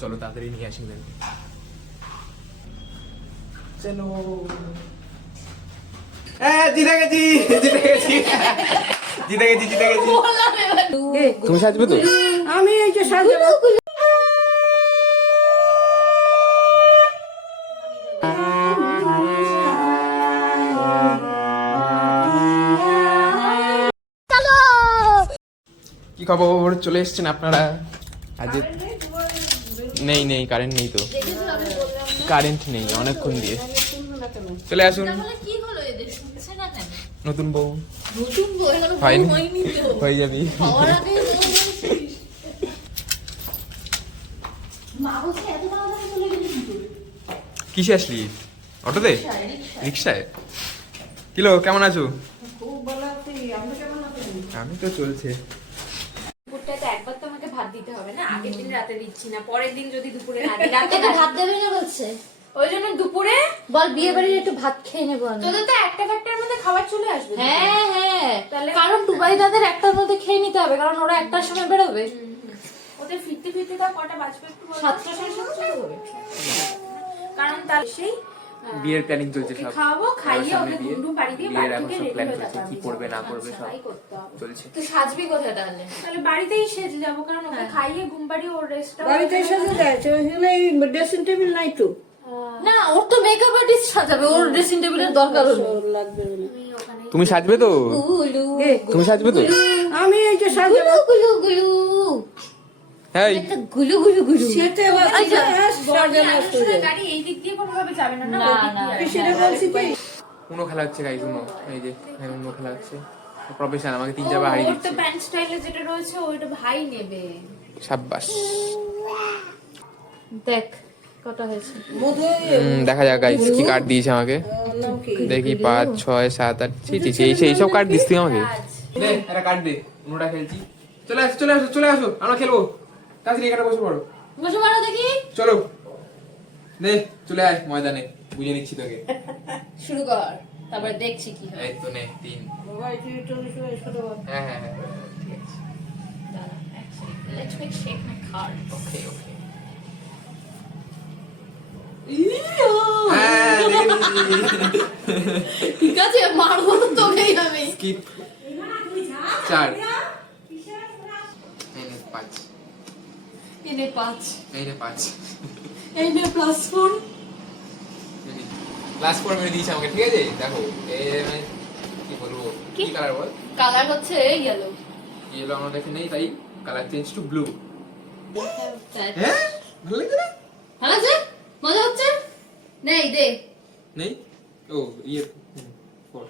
চলো তাড়াতাড়ি নিয়ে আসি ওদেরকে। চলো জিতে গেছি জিতে গেছি জিতে গেছি জিতে গেছি। তুমি সাজবে তো? আমি এই যে সাজবো। কি খবর, চলে এসছেন আপনারা? আজ নেই নেই কারেন্ট নেই তো, কারেন্ট নেই অনেকক্ষণ দিয়ে। চলে আসুন। নতুন বউ হয়নি, হয়ে যাবি। কিসে আসলি? অটোতে? রিক্সায়? কিলো কেমন আছো? আমি তো চলছে। একবার তো আমাকে ভাত দিতে হবে না, আগের দিন রাতে দিচ্ছি না, পরের দিন যদি দুপুরে না দিই, রাতে ভাত দেবে না বলছে, ওই জন্য দুপুরে বল বিয়ে বাড়ির একটু ভাত খেয়ে নেবো আমি। তোদের তো একটা ফ্যাক্টরের মধ্যে খাবার চলে আসবে। হ্যাঁ হ্যাঁ, তাহলে কারণ দুবাই তাদের একটার মধ্যে খেয়ে নিতে হবে, কারণ ওরা একটার সময় বেরোবে। ওদের ফিরতে ফিরতে তার কটা বাজবে একটু বল? 7টা 7:30 হবে, কারণ তার সেই বিয়ের প্ল্যানিং চলছে সব। খাওয়াবো, খাইয়ে ওকে ঘুম পাড়ি দিয়ে বাড়ি থেকে রেডি হয়ে যাবে, কি করবে না করবে সব চলছে। তুই সাজবি কোথায় তাহলে? তাহলে বাড়িতেই সেজে যাবো, কারণ ওকে খাইয়ে ঘুম পাড়িয়ে ওর রেস্টটা বাড়িতেই সাজা যায়, ওখানে ড্রেসিং টেবিল নাই তো। না, ওর তো মেকআপ আর্টিস্ট সাজাবে, ওর ড্রেসিং টেবিলের দরকার নেই। লাগবে না। তুমি সাজবে তো? তুমি সাজবে তো? আমি এই যে সাজবো। গুলু গুলু হ্যাঁ একটা গুলু গুলু গুলু। সেটা গাড়ি এই দিক দিয়ে কোনোভাবে যাবে না। না না, সেটা বলছি কি উনো খেলা হচ্ছে গাইস, উনো এই যে এখানে উনো খেলা হচ্ছে। প্রফেশনাল, আমাকে 3-4 বার হারিয়ে ওর তো দিচ্ছে। প্যান্ট স্টাইলে যেটা রয়েছে ওইটা ভাই নেবে। সাব্বাস। দেখ কত হয়েছে। দেখা যাক গাইস কি কার্ড দিয়েছে আমাকে। দেখি 5 6 7 8 সেই সব কার্ড দিস তুই আমাকে। দে একটা কার্ড দে, উনোটা খেলছি। চলে আসো চলে আসো চলে আসো, আমরা খেলবো। তাড়াতাড়ি এখানে বসে পড়ো। বসে পড়ো দেখি। চলো দে, চলে আয় ময়দানে, বুঝে নিচ্ছি তোকে। শুরু কর, তারপরে দেখছি কি হয়। এই তো নে 3। বাবা একটু হ্যাঁ হ্যাঁ হ্যাঁ ঠিক আছে। Let's make shake my card. ওকে ওকে। ঠিক আছে, মারবো তো তোকেই আমি। স্কিপ 4 এই নে 5 এনে 5, এই নে 5 এনে +4। লাস্ট পর মেরে দিয়েছে আমাকে, ঠিক আছে? দেখো এই মানে কি বলবো, কি কালার বল? কালার হচ্ছে ইয়েলো। ইয়েলো আমার কাছে নেই, তাই কালার চেঞ্জ টু ব্লু। হ্যাঁ, হ্যাঁ ভালো লাগছে না? ভালো আছে, মজা হচ্ছে। নেই দে, नहीं ओ ये 4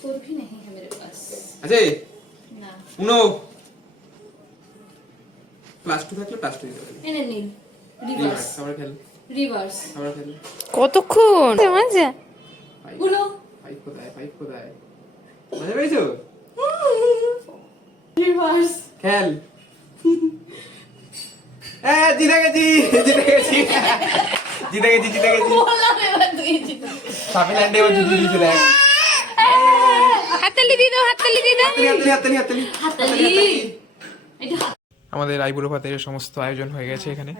4 भी नहीं है मेरे पास। अच्छा না, उनो +2 থাকলে +2 দিতে হবে। এনে নীল রিভার্স রিভার্স আবার খেল, রিভার্স। আবার খেল। কতক্ষণ মজা? গুলো 5 কোথায়, 5 কোথায়? মজা পেয়েছো? রিভার্স খেল। জিতে গেছি জিতে গেছি জিতে গেছি জিতে গেছি। বললাম এবার তুই জিতে। সাফিনান্ডে ও জিতে দিয়েছে দেখ। হাততালি দিয়ে দাও, হাততালি দিয়ে দাও। হাততালি হাততালি হাততালি। এটা আমাদের আইবুড়ো ভাতের সমস্ত আয়োজন হয়ে গেছে এখানে।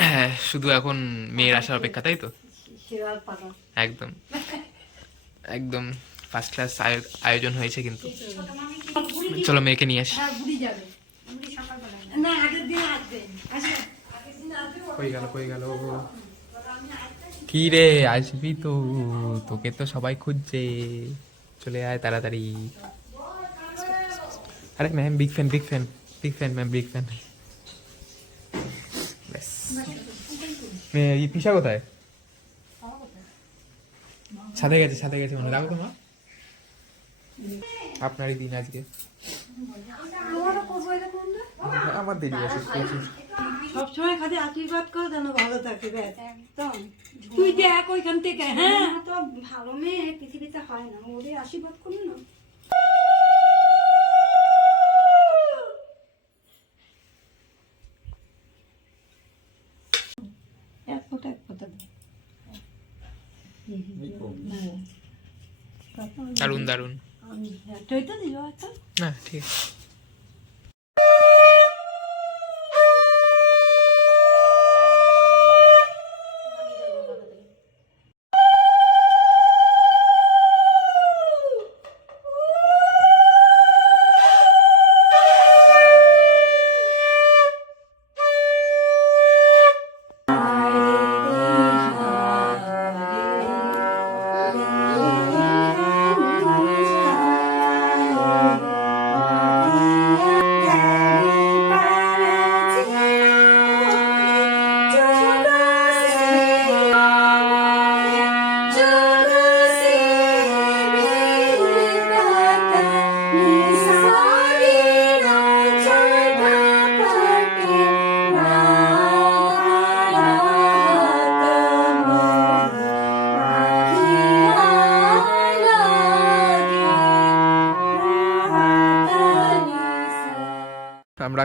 হ্যাঁ, শুধু এখন মেয়ের আসার অপেক্ষা, তাই তো? একদম একদম ফার্স্ট ক্লাস আয়োজন হয়েছে কিন্তু। চলো মেয়েকে নিয়ে আসি। কই গেল কি রে, আসবি তো? তোকে তো সবাই খুঁজছে, চলে আয় তাড়াতাড়ি। আরে ma'am big fan big fan big fan ma'am big fan. এই পিসা কোথায়? ছাদে গেছে মনে রাখো তোমার। আপনারই দিন আজকে। আমার দেরি আছে। সবসময় খালি আশীর্বাদ কর যেন ভালো থাকে। একদম তুই দেখ ওইখান থেকে। হ্যাঁ তো ভালো মেয়ে পৃথিবীতে হয় না, ওদের আশীর্বাদ করি না। এক ফোঁটা দারুন দারুন। একটাই তো দিল একটা। না ঠিক আছে।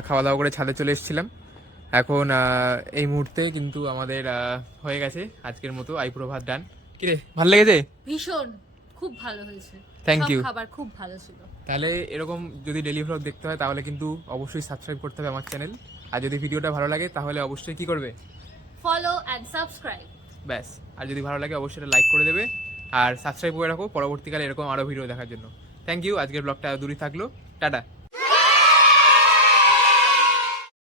খাওয়া দাওয়া করে ছাদে চলে এসেছিলাম। এখন এই মুহূর্তে কিন্তু আমাদের হয়ে গেছে আজকের মতো আইপুরো ভাত ডান। কিরে ভালো লেগেছে? ভীষণ, খুব ভালো হয়েছে। Thank you. খাবার খুব ভালো ছিল। তাহলে এরকম যদি ডেলি ভ্লগ দেখতে হয় তাহলে কিন্তু অবশ্যই সাবস্ক্রাইব করতে হবে আমার চ্যানেল। আর যদি ভিডিওটা ভালো লাগে তাহলে অবশ্যই কি করবে? Follow and subscribe. ব্যাস। আর যদি ভালো লাগে অবশ্যই লাইক করে দেবে আর সাবস্ক্রাইব করে রাখো পরবর্তীকালে এরকম আরও ভিডিও দেখার জন্য। Thank you. আজকের ব্লগটা দূরই থাকলো। টাটা।